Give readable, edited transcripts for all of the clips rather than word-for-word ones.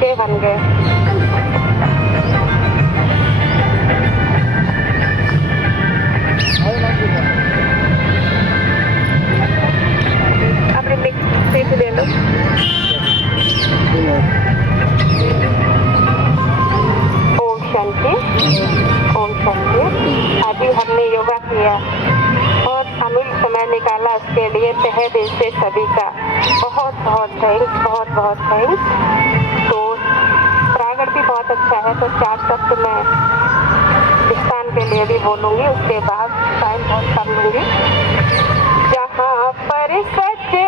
के बन गए। अपने मिक्स से दे लो। ओम शांति, ओम शांति। अभी हमने योगा किया और अमूल्य समय निकाला, उसके लिए तहे दिल से सभी का बहुत बहुत थैंक्स, बहुत बहुत थैंक्स। तो प्रागण भी बहुत अच्छा है, तो 4 शब्द मैं स्थान के लिए भी बोलूँगी, उसके बाद टाइम बहुत कम लूँगी। जहाँ पर सच्चे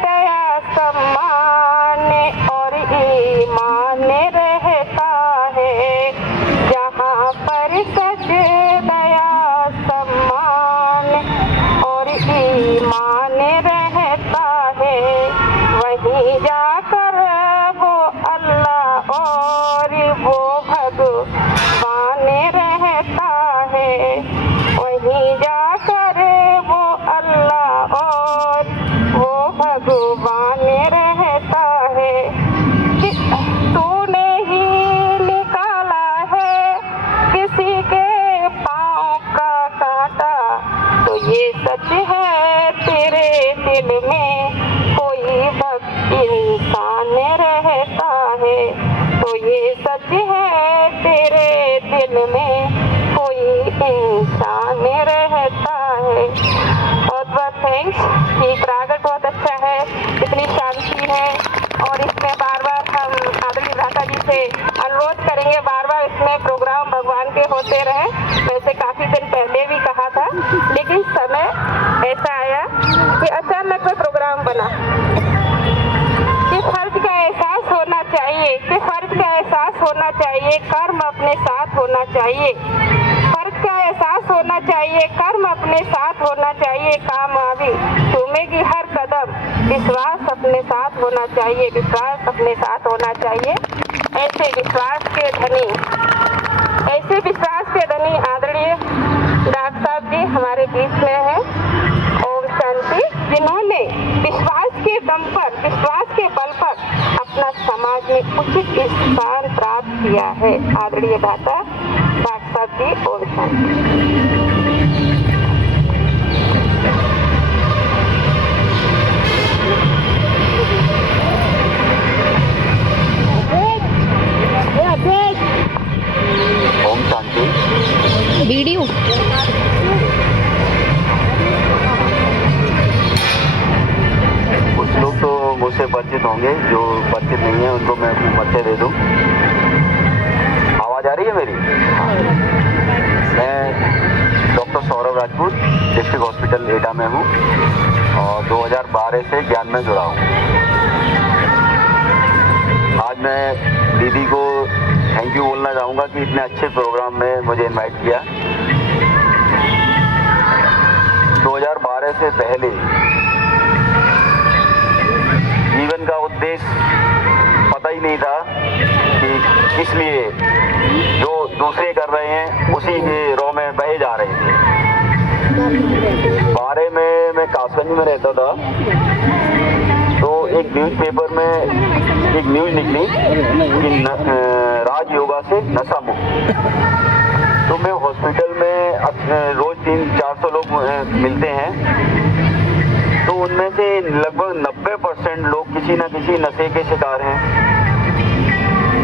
दया सम्मान और ईमान रहता है, जहाँ पर सच्चे दया सम्मान और ईमान रहता है, वहीं जाकर वो अल्लाह और वो भगवान रहता है, वहीं जाकर वो अल्लाह और वो भगवान रहता है। कि तूने ही निकाला है किसी के पाँव का कांटा, तो ये सच है तेरे दिल में कोई भक्त इंसान रहता है, तो ये सच है तेरे दिल में कोई इंसान रहता है। बहुत बहुत थैंक्स। ये प्रागट बहुत अच्छा है, इतनी शांति है और इसमें बार बार हम आदरणीय भ्राता जी से अनुरोध करेंगे, बार बार इसमें प्रोग्राम भगवान के होते रहे। वैसे काफी दिन पहले भी कहा था, लेकिन समय ऐसा आया कि अचानक कोई प्रोग्राम बना कि फर्ज का एहसास होना चाहिए, कि फर्ज का एहसास होना चाहिए, कर्म अपने साथ होना चाहिए, फर्ज का एहसास होना चाहिए, कर्म अपने साथ होना चाहिए, कामयाबी चूमेगी हर कदम, विश्वास अपने साथ होना चाहिए, विश्वास अपने साथ होना चाहिए। ऐसे विश्वास के धनी, ऐसे विश्वास के धनी आदरणीय डॉक्टर साहब जी हमारे बीच में है, ओम शांति, जिन्होंने विश्वास के दम पर, विश्वास के बल पर अपना समाज में उचित स्थान प्राप्त किया है। आदरणीय भ्राता डॉक्टर साहब जी, ओम शांति। ओम शांति। वीडियो कुछ लोग तो मुझसे परिचित होंगे, जो परिचित नहीं है उनको मैं परिचय दे दूं। आवाज आ रही है मेरी? मैं doctor Saurabh Rajput, district hospital एटा में हूँ और 2012 से ज्ञान में जुड़ा हूँ। आज मैं दीदी को थैंक यू बोलना चाहूँगा कि इतने अच्छे प्रोग्राम में मुझे इनवाइट किया। 2012 से पहले जीवन का उद्देश्य पता ही नहीं था कि किस लिए जो दूसरे कर रहे हैं उसी के रो में बहे जा रहे थे। 12 में मैं कासगंज में रहता था, तो एक न्यूज़पेपर में एक न्यूज़ निकली कि राज योगा से नशा मुक्त। तो मैं हॉस्पिटल में रोज 300-400 लोग मिलते हैं, तो उनमें से लगभग 90% लोग किसी न किसी नशे के शिकार हैं,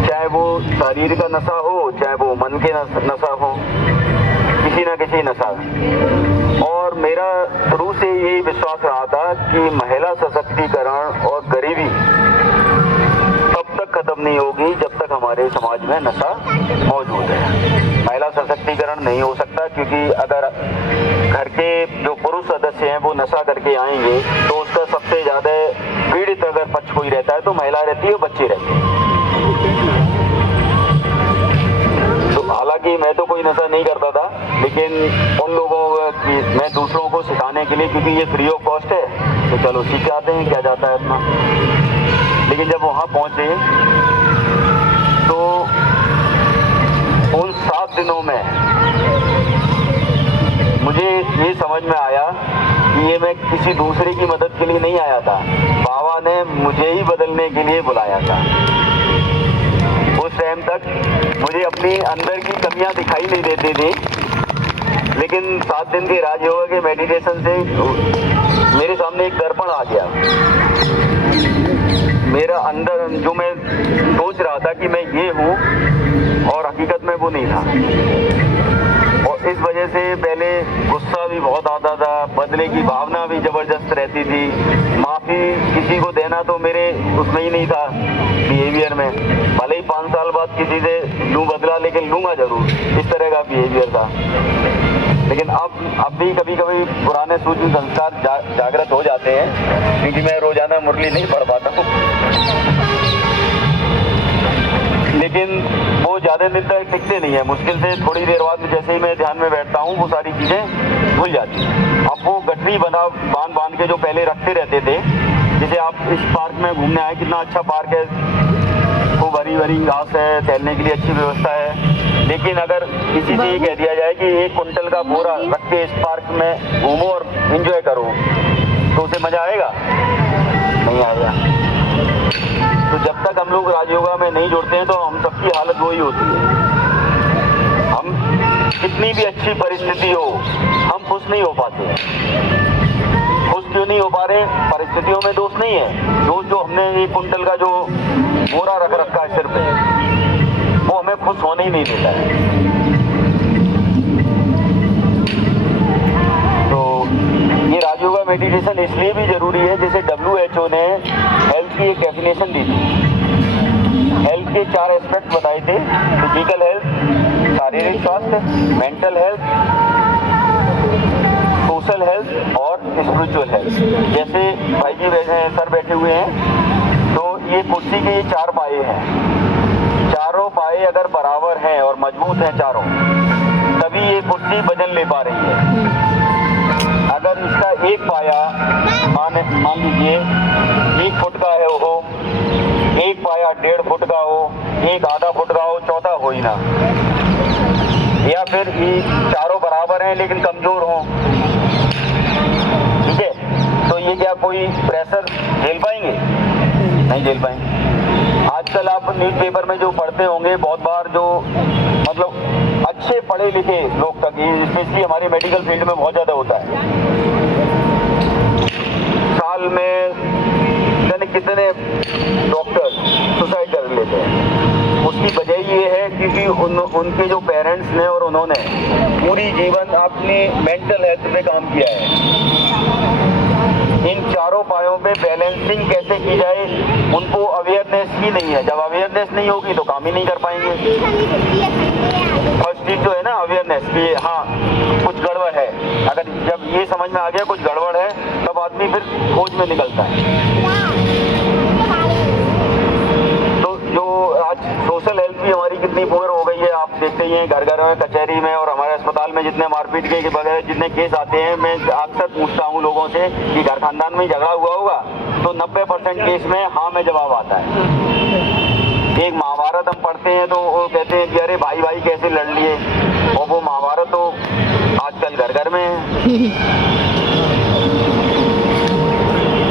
चाहे वो शरीर का नशा हो, चाहे वो मन के नशा हो, किसी न किसी नशा। और मेरा शुरू से यही विश्वास रहा था कि महिला सशक्तिकरण और गरीबी तब तक खत्म नहीं होगी जब तक हमारे समाज में नशा मौजूद है। महिला सशक्तिकरण नहीं हो सकता, क्योंकि अगर घर के जो पुरुष सदस्य हैं वो नशा करके आएंगे तो उसका सबसे ज्यादा पीड़ित अगर पक्ष कोई रहता है तो महिला रहती है, बच्चे रहते हैं। तो हालांकि मैं तो कोई नशा नहीं करता था, लेकिन उन लोगों की मैं दूसरों को सिखाने के लिए, क्योंकि ये फ्री ऑफ कॉस्ट है, तो चलो सीख जाते हैं, क्या जाता है इतना। लेकिन जब वहाँ पहुँचे तो उन 7 दिनों में मुझे ये समझ में आया कि ये मैं किसी दूसरे की मदद के लिए नहीं आया था, बाबा ने मुझे ही बदलने के लिए बुलाया था। टाइम तक मुझे अपनी अंदर की कमियां दिखाई नहीं देती थी, लेकिन 7 दिन के राजयोगा के मेडिटेशन से मेरे सामने एक दर्पण आ गया। मेरा अंदर जो मैं सोच रहा था कि मैं ये हूँ, और हकीकत में वो नहीं था। और इस वजह से पहले गुस्सा भी बहुत आता था, बदले की भावना भी जबरदस्त रहती थी, माफ़ी किसी को देना तो मेरे उसमें ही नहीं था बिहेवियर में। भले ही 5 साल बाद किसी से लूँ बदला, लेकिन लूँगा जरूर, इस तरह का बिहेवियर था। लेकिन अब भी कभी कभी पुराने सूक्ष्म संस्कार जागृत हो जाते हैं, क्योंकि मैं रोजाना मुरली नहीं पढ़ पाता हूँ, लेकिन वो ज़्यादा दिन तक टिकते नहीं है। मुश्किल से थोड़ी देर बाद जैसे ही मैं ध्यान में बैठता हूँ वो सारी चीज़ें भूल जाती हैं। अब वो गठरी बांध के जो पहले रखते रहते थे, जैसे आप इस पार्क में घूमने आए, कितना अच्छा पार्क है, खूब हरी भरी घास है, टहलने के लिए अच्छी व्यवस्था है, लेकिन अगर किसी से ये कह दिया जाए कि 1 कुंटल का बोरा रख के इस पार्क में घूमो और एंजॉय करो, तो उसे मजा आएगा? नहीं आएगा। तो जब तक हम लोग राजयोगा में नहीं जुड़ते हैं तो हम सबकी हालत वही होती है। हम कितनी भी अच्छी परिस्थिति हो, हम खुश नहीं हो पाते। खुश क्यों नहीं हो पा रहे? परिस्थितियों में दोष नहीं है, दोष जो हमने 1 कुंटल का जो बोरा रख रखा है सिर पे, वो हमें खुश होने ही नहीं देता है। तो ये राजयोगा मेडिटेशन इसलिए भी जरूरी है, जैसे WHO ने हेल्थ की एक डेफिनेशन दी थी। हेल्थ के 4 एस्पेक्ट बताए थे, फिजिकल हेल्थ, शारीरिक स्वास्थ्य, मेंटल हेल्थ, सोशल हेल्थ और स्पिरिचुअल हेल्थ। जैसे भाई जी सर बैठे हुए हैं, तो ये कुर्सी के 4 पाए हैं, चारों पाए अगर बराबर हैं और मजबूत हैं चारों, तभी ये कुर्सी वजन ले पा रही है। अगर इसका एक पाया मान लीजिए 1 फुट का है हो, एक पाया 1.5 फुट का हो, एक आधा फुट का हो, चौथा हो ही ना, या फिर ये चारों बराबर हैं लेकिन कमजोर हों, ठीक है, तो ये क्या कोई प्रेशर झेल पाएंगे? नहीं झेल पाएंगे। आजकल आप न्यूज़पेपर में जो पढ़ते होंगे, बहुत बार जो मतलब अच्छे पढ़े लिखे लोग तक, स्पेशली हमारे मेडिकल फील्ड में बहुत ज़्यादा होता है, साल में कितने डॉक्टर सुसाइड कर लेते हैं। उसकी वजह ये है क्योंकि उनके जो पेरेंट्स ने और उन्होंने पूरी जीवन अपनी मेंटल हेल्थ पे काम किया है। इन चारों पायों पे बैलेंसिंग कैसे की जाए, उनको अवेयरनेस ही नहीं है। जब अवेयरनेस नहीं होगी तो काम ही नहीं कर पाएंगे। फर्स्ट चीज जो है ना अवेयरनेस, कि हाँ कुछ गड़बड़ है। अगर जब ये समझ में आ गया कुछ गड़बड़ है, तब आदमी फिर खोज में निकलता है। तो जो आज सोशल हेल्थ भी हमारी कितनी पुअर हो गई है, आप देखते ही हैं घर घर में, कचहरी में और हमारे अस्पताल में जितने मारपीट के वगैरह जितने केस आते हैं, मैं अक्सर पूछता हूँ लोगों से कि घर खानदान में झगड़ा हुआ होगा, तो 90% केस में हाँ में जवाब आता है। एक महाभारत हम पढ़ते हैं तो वो कहते हैं कि अरे भाई भाई कैसे लड़ लिए, और वो महाभारत तो आजकल घर घर में है,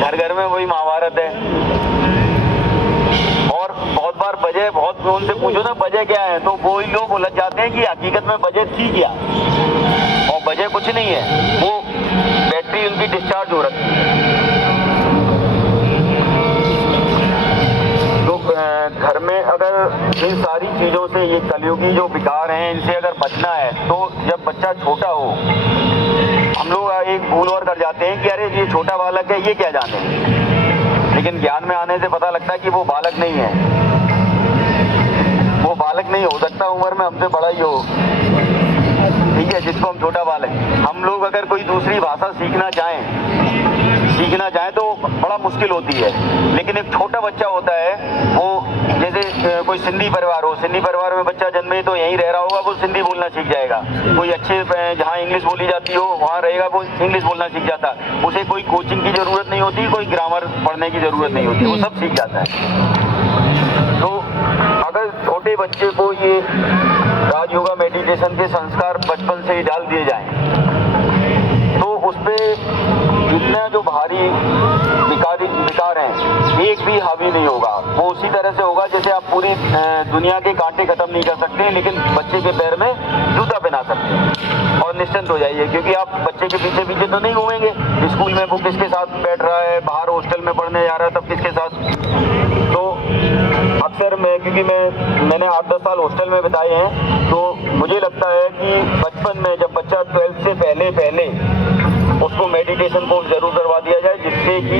घर घर में वही महाभारत है। और बहुत बार वजह, बहुत उनसे पूछो ना वजह क्या है, तो वो ही लोग उलझ जाते हैं कि हकीकत में वजह थी क्या, और वजह कुछ नहीं है, वो बैटरी उनकी डिस्चार्ज हो रखी है। तो घर में अगर इन सारी चीज़ों से, ये कलयुगी जो विकार हैं, इनसे अगर बचना है, तो जब बच्चा छोटा हो, हम लोग एक भूल और कर जाते हैं कि अरे ये छोटा बालक है, ये क्या जाने, लेकिन ज्ञान में आने से पता लगता है कि वो बालक नहीं है। वो बालक नहीं हो सकता, उम्र में हमसे बड़ा ही हो, ठीक है, जिसको हम छोटा बालक। हम लोग अगर कोई दूसरी भाषा सीखना चाहें तो बड़ा मुश्किल होती है, लेकिन एक छोटा बच्चा होता है, वो जैसे कोई सिंधी परिवार हो, सिंधी परिवार में बच्चा जन्मे तो यहीं रह रहा होगा, वो सिंधी बोलना सीख जाएगा। कोई अच्छे जहाँ इंग्लिश बोली जाती हो वहाँ रहेगा, वो इंग्लिश बोलना सीख जाता। उसे कोई कोचिंग की जरूरत नहीं होती, कोई ग्रामर पढ़ने की जरूरत नहीं होती, वो सब सीख जाता है। तो अगर छोटे बच्चे को ये राजयोगा मेडिटेशन के संस्कार बचपन से ही डाल दिए जाएं, तो उस पर जितना जो भारी विकार हैं, एक एक भी हावी नहीं होगा। वो उसी तरह से होगा जैसे आप पूरी दुनिया के कांटे खत्म नहीं कर सकते, लेकिन बच्चे के पैर में जूता पहना सकते हैं। और निश्चिंत हो जाइए, क्योंकि आप बच्चे के पीछे पीछे तो नहीं घूमेंगे। स्कूल में वो किसके साथ बैठ रहा है, बाहर हॉस्टल में पढ़ने जा रहा है तब किसके साथ। तो अक्सर क्योंकि मैंने 8-10 साल हॉस्टल में बिताए हैं, तो मुझे लगता है कि बचपन में जब बच्चा 12th से पहले उसको मेडिटेशन कोर्स जरूर करवा दिया जाए, जिससे कि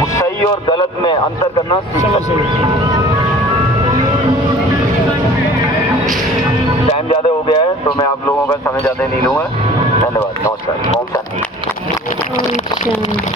वो सही और गलत में अंतर करना सीख सके। टाइम ज़्यादा हो गया है तो मैं आप लोगों का समय ज़्यादा नहीं लूँगा। धन्यवाद, नमस्कार, ओम शांति।